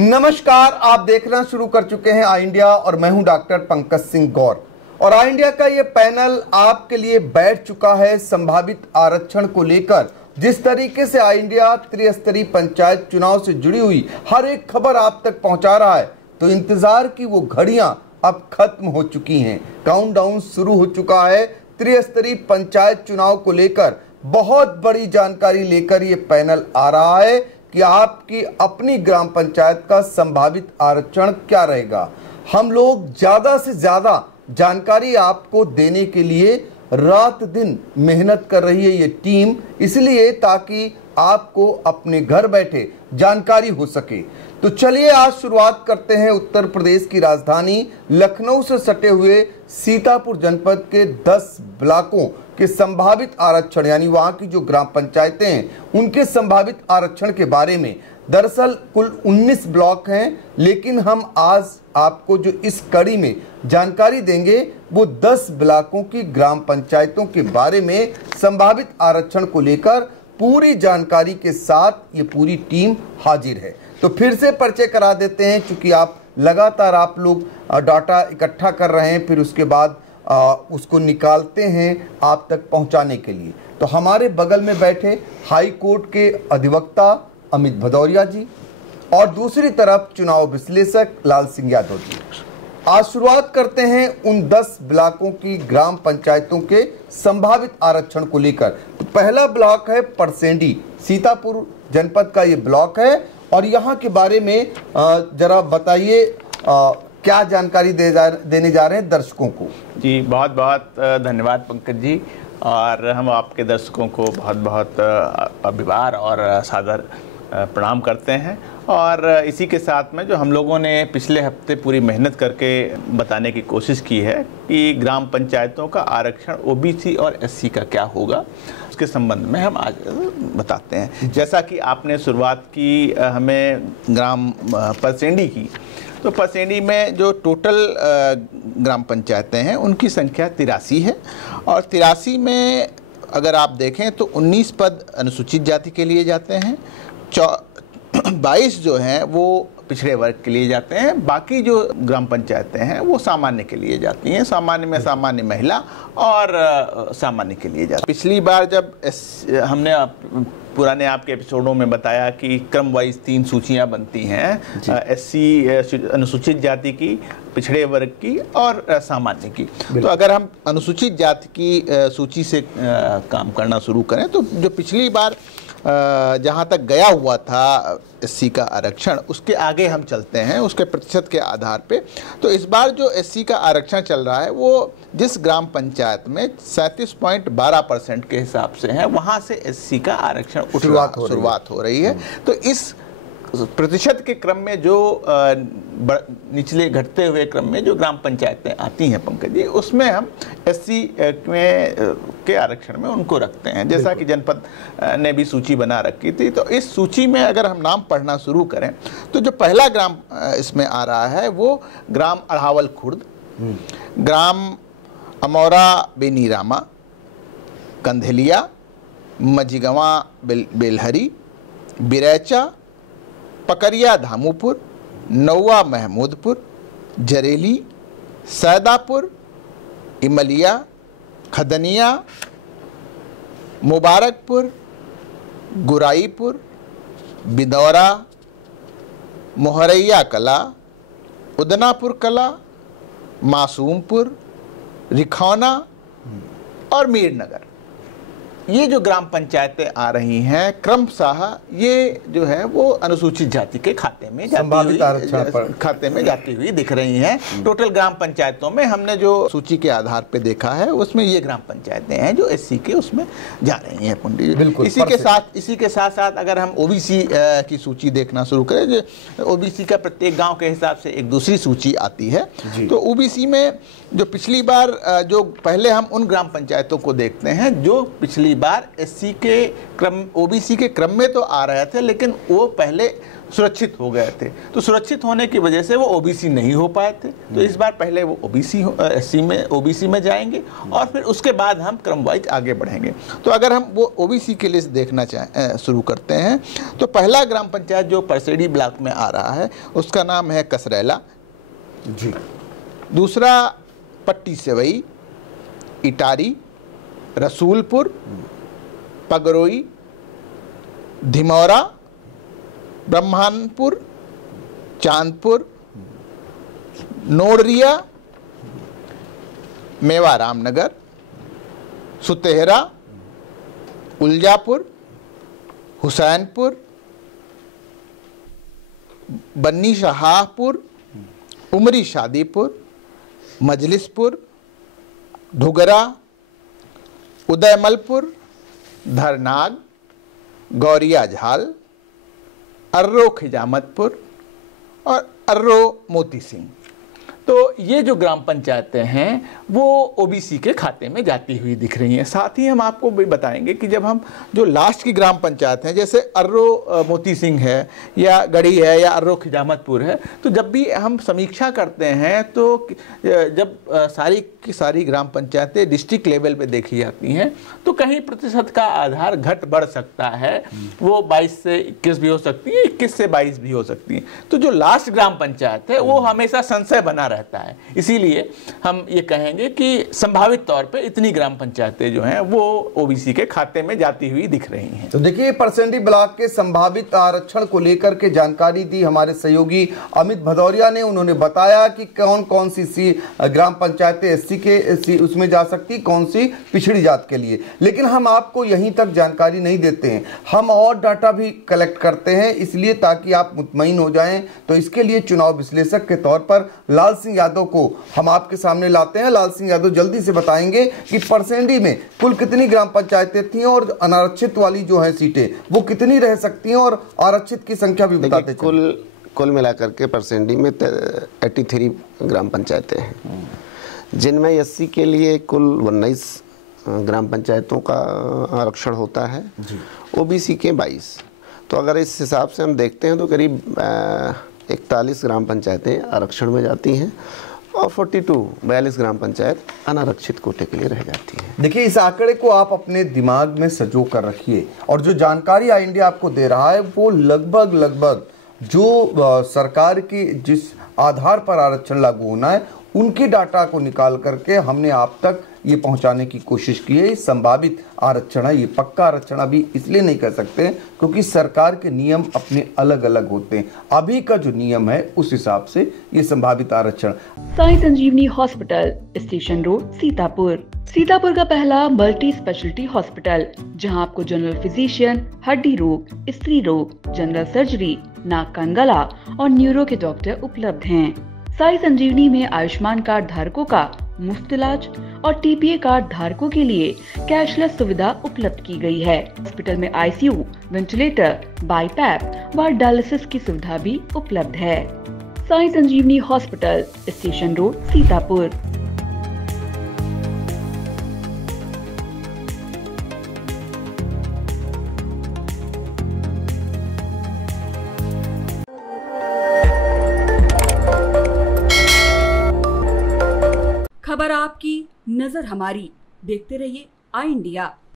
नमस्कार, आप देखना शुरू कर चुके हैं आई इंडिया और मैं हूं डॉक्टर पंकज सिंह गौर। और आई इंडिया का ये पैनल आपके लिए बैठ चुका है संभावित आरक्षण को लेकर। जिस तरीके से आई इंडिया त्रिस्तरीय पंचायत चुनाव से जुड़ी हुई हर एक खबर आप तक पहुंचा रहा है, तो इंतजार की वो घड़ियां अब खत्म हो चुकी हैं। काउंटडाउन शुरू हो चुका है त्रिस्तरीय पंचायत चुनाव को लेकर। बहुत बड़ी जानकारी लेकर ये पैनल आ रहा है कि आपकी अपनी ग्राम पंचायत का संभावित आरक्षण क्या रहेगा। हम लोग ज्यादा से ज्यादा जानकारी आपको देने के लिए रात दिन मेहनत कर रही है ये टीम, इसलिए ताकि आपको अपने घर बैठे जानकारी हो सके। तो चलिए आज शुरुआत करते हैं उत्तर प्रदेश की राजधानी लखनऊ से सटे हुए सीतापुर जनपद के 10 ब्लॉकों के संभावित आरक्षण, यानी वहां की जो ग्राम पंचायतें हैं उनके संभावित आरक्षण के बारे में। दरअसल कुल 19 ब्लॉक हैं, लेकिन हम आज आपको जो इस कड़ी में जानकारी देंगे वो 10 ब्लॉकों की ग्राम पंचायतों के बारे में संभावित आरक्षण को लेकर पूरी जानकारी के साथ ये पूरी टीम हाजिर है। तो फिर से परिचय करा देते हैं, क्योंकि लगातार आप लोग डाटा इकट्ठा कर रहे हैं, फिर उसके बाद उसको निकालते हैं आप तक पहुंचाने के लिए। तो हमारे बगल में बैठे हाई कोर्ट के अधिवक्ता अमित भदौरिया जी और दूसरी तरफ चुनाव विश्लेषक लाल सिंह यादव जी। आज शुरुआत करते हैं उन 10 ब्लॉकों की ग्राम पंचायतों के संभावित आरक्षण को लेकर। तो पहला ब्लॉक है परसेंडी, सीतापुर जनपद का ये ब्लॉक है, और यहाँ के बारे में जरा बताइए क्या जानकारी देने जा रहे हैं दर्शकों को। जी बहुत बहुत धन्यवाद पंकज जी, और हम आपके दर्शकों को बहुत बहुत अभिवादन और सादर प्रणाम करते हैं। और इसी के साथ में जो हम लोगों ने पिछले हफ्ते पूरी मेहनत करके बताने की कोशिश की है कि ग्राम पंचायतों का आरक्षण ओबीसी और एससी का क्या होगा, उसके संबंध में हम आज बताते हैं। जैसा कि आपने शुरुआत की हमें ग्राम परसेंडी की, तो परसेंडी में जो टोटल ग्राम पंचायतें हैं उनकी संख्या 83 है, और 83 में अगर आप देखें तो 19 पद अनुसूचित जाति के लिए जाते हैं, 22 जो हैं वो पिछड़े वर्ग के लिए जाते हैं, बाकी जो ग्राम पंचायतें हैं वो सामान्य के लिए जाती हैं। सामान्य में सामान्य महिला और सामान्य के लिए जाती। पिछली बार जब हमने पुराने आपके एपिसोडों में बताया कि क्रम वाइज 3 सूचियां बनती हैं, एससी अनुसूचित जाति की, पिछड़े वर्ग की और सामान्य की। तो अगर हम अनुसूचित जाति की सूची से काम करना शुरू करें तो जो पिछली बार जहाँ तक गया हुआ था एससी का आरक्षण, उसके आगे हम चलते हैं उसके प्रतिशत के आधार पे। तो इस बार जो एससी का आरक्षण चल रहा है वो जिस ग्राम पंचायत में 37.12% के हिसाब से है, वहाँ से एससी का आरक्षण शुरुआत हो रही है। तो इस प्रतिशत के क्रम में जो निचले घटते हुए क्रम में जो ग्राम पंचायतें आती हैं पंकज जी, उसमें हम एससी के आरक्षण में उनको रखते हैं। जैसा कि जनपद ने भी सूची बना रखी थी, तो इस सूची में अगर हम नाम पढ़ना शुरू करें तो जो पहला ग्राम इसमें आ रहा है वो ग्राम अढ़ावल खुर्द, ग्राम अमौरा बेनीरामा, कंधेलिया, मझिगवा बेलहरी, बिरैचा, पकरिया धामूपुर, नौवा महमूदपुर, जरेली, सैदापुर, इमलिया, खदनिया, मुबारकपुर, गुराईपुर, बिदौरा, मोहरैया कला, उदनापुर कला, मासूमपुर, रिखौना और मीरनगर। ये जो ग्राम पंचायतें आ रही हैं क्रमशः ये जो है वो अनुसूचित जाति के खाते में जाती हुई दिख रही हैं। टोटल ग्राम पंचायतों में हमने जो सूची के आधार पे देखा है उसमें ये ग्राम पंचायतें हैं जो एससी के उसमें जा रही हैं पंडित। इसी के साथ साथ अगर हम ओबीसी की सूची देखना शुरू करें, जो ओबीसी का प्रत्येक गाँव के हिसाब से एक दूसरी सूची आती है। तो ओबीसी में जो पिछली बार जो पहले हम उन ग्राम पंचायतों को देखते हैं जो पिछली बार एससी के क्रम, ओबीसी के क्रम में तो आ रहे थे, लेकिन वो पहले सुरक्षित हो गए थे, तो सुरक्षित होने की वजह से वो ओबीसी नहीं हो पाए थे। तो इस बार पहले वो ओबीसी में जाएंगे और फिर उसके बाद हम क्रम वाइज आगे बढ़ेंगे। तो अगर हम वो ओबीसी की लिस्ट देखना शुरू करते हैं, तो पहला ग्राम पंचायत जो परसेडी ब्लॉक में आ रहा है उसका नाम है कसरैला जी। दूसरा पट्टी सेवई, इटारी, रसूलपुर, पगरोई, धिमौरा, ब्रह्मानपुर, चांदपुर, नोडरिया, मेवा रामनगर, सुतेहरा, उल्जापुर, हुसैनपुर, बन्नी शाहपुर, उमरी शादीपुर, मजलिसपुर, ढुगरा, उदयमलपुर, धरनाग, गौरिया झाल, अर्रो खिजामतपुर और अर्रो मोती सिंह। तो ये जो ग्राम पंचायतें हैं वो ओबीसी के खाते में जाती हुई दिख रही हैं। साथ ही हम आपको भी बताएंगे कि जब हम जो लास्ट की ग्राम पंचायत हैं, जैसे अर्रो मोती सिंह है या गढ़ी है या अर्रो खिजामतपुर है, तो जब भी हम समीक्षा करते हैं तो जब सारी की सारी ग्राम पंचायतें डिस्ट्रिक्ट लेवल पे देखी जाती हैं तो कहीं प्रतिशत का आधार घट बढ़ सकता है। वो 22 से 21 भी हो सकती है, 21 से 22 भी हो सकती है। तो जो लास्ट ग्राम पंचायत है वो हमेशा संशय बना रहता है। इसीलिए हम ये कहेंगे कि संभावित तौर पे इतनी ग्राम पंचायतें जो हैं वो ओबीसी के खाते में जाती हुई दिख रही हैं। तो देखिए, परसेंडी ब्लॉक के संभावित आरक्षण को लेकर के जानकारी दी हमारे सहयोगी अमित भदौरिया ने। उन्होंने बताया कि कौन कौन सी ग्राम पंचायतें एससी के उसमें जा सकती, कौन सी पिछड़ी जात के लिए। लेकिन हम आपको यहीं तक जानकारी नहीं देते हैं, हम और डाटा भी कलेक्ट करते हैं, इसलिए ताकि आप मुतमईन हो जाएं। तो इसके लिए चुनाव विश्लेषक के तौर पर लाल सिंह यादव को हम आपके सामने लाते हैं। लाल सिंह यादव जल्दी से बताएंगे कि परसेंडी में कुल कितनी ग्राम पंचायतें थी और अनारक्षित वाली जो है सीटें वो कितनी रह सकती हैं, और आरक्षित की संख्या भी बताते हैं। कुल मिलाकर के परसेंडी में 83 ग्राम पंचायतें हैं, जिनमें एससी के लिए कुल 19 ग्राम पंचायतों का आरक्षण होता है, ओबीसी के 22। तो अगर इस हिसाब से हम देखते हैं तो करीब 41 ग्राम पंचायतें आरक्षण में जाती हैं और 42 ग्राम पंचायत अनारक्षित कोटे के लिए रह जाती है। देखिए, इस आंकड़े को आप अपने दिमाग में सजो कर रखिए, और जो जानकारी आई इंडिया आपको दे रहा है वो लगभग जो सरकार की जिस आधार पर आरक्षण लागू होना है उनकी डाटा को निकाल करके हमने आप तक ये पहुंचाने की कोशिश की है। ये संभावित आरक्षण है, ये पक्का आरक्षण अभी इसलिए नहीं कर सकते क्योंकि सरकार के नियम अपने अलग अलग होते हैं। अभी का जो नियम है उस हिसाब से ये संभावित आरक्षण। Sai Sanjeevani hospital, station road, Sitapur. Sitapur का पहला मल्टी स्पेशलिटी हॉस्पिटल, जहां आपको जनरल फिजिशियन, हड्डी रोग, स्त्री रोग, जनरल सर्जरी, नाक कान गला और न्यूरो के डॉक्टर उपलब्ध हैं। साई संजीवनी में आयुष्मान कार्ड धारकों का मुफ्त इलाज और टीपीए कार्ड धारकों के लिए कैशलेस सुविधा उपलब्ध की गई है। हॉस्पिटल में आईसीयू, वेंटिलेटर, बाईपैप व डायलिसिस की सुविधा भी उपलब्ध है। Sai Sanjeevani hospital, station road, Sitapur. खबर आपकी, नजर हमारी। देखते रहिए आई इंडिया।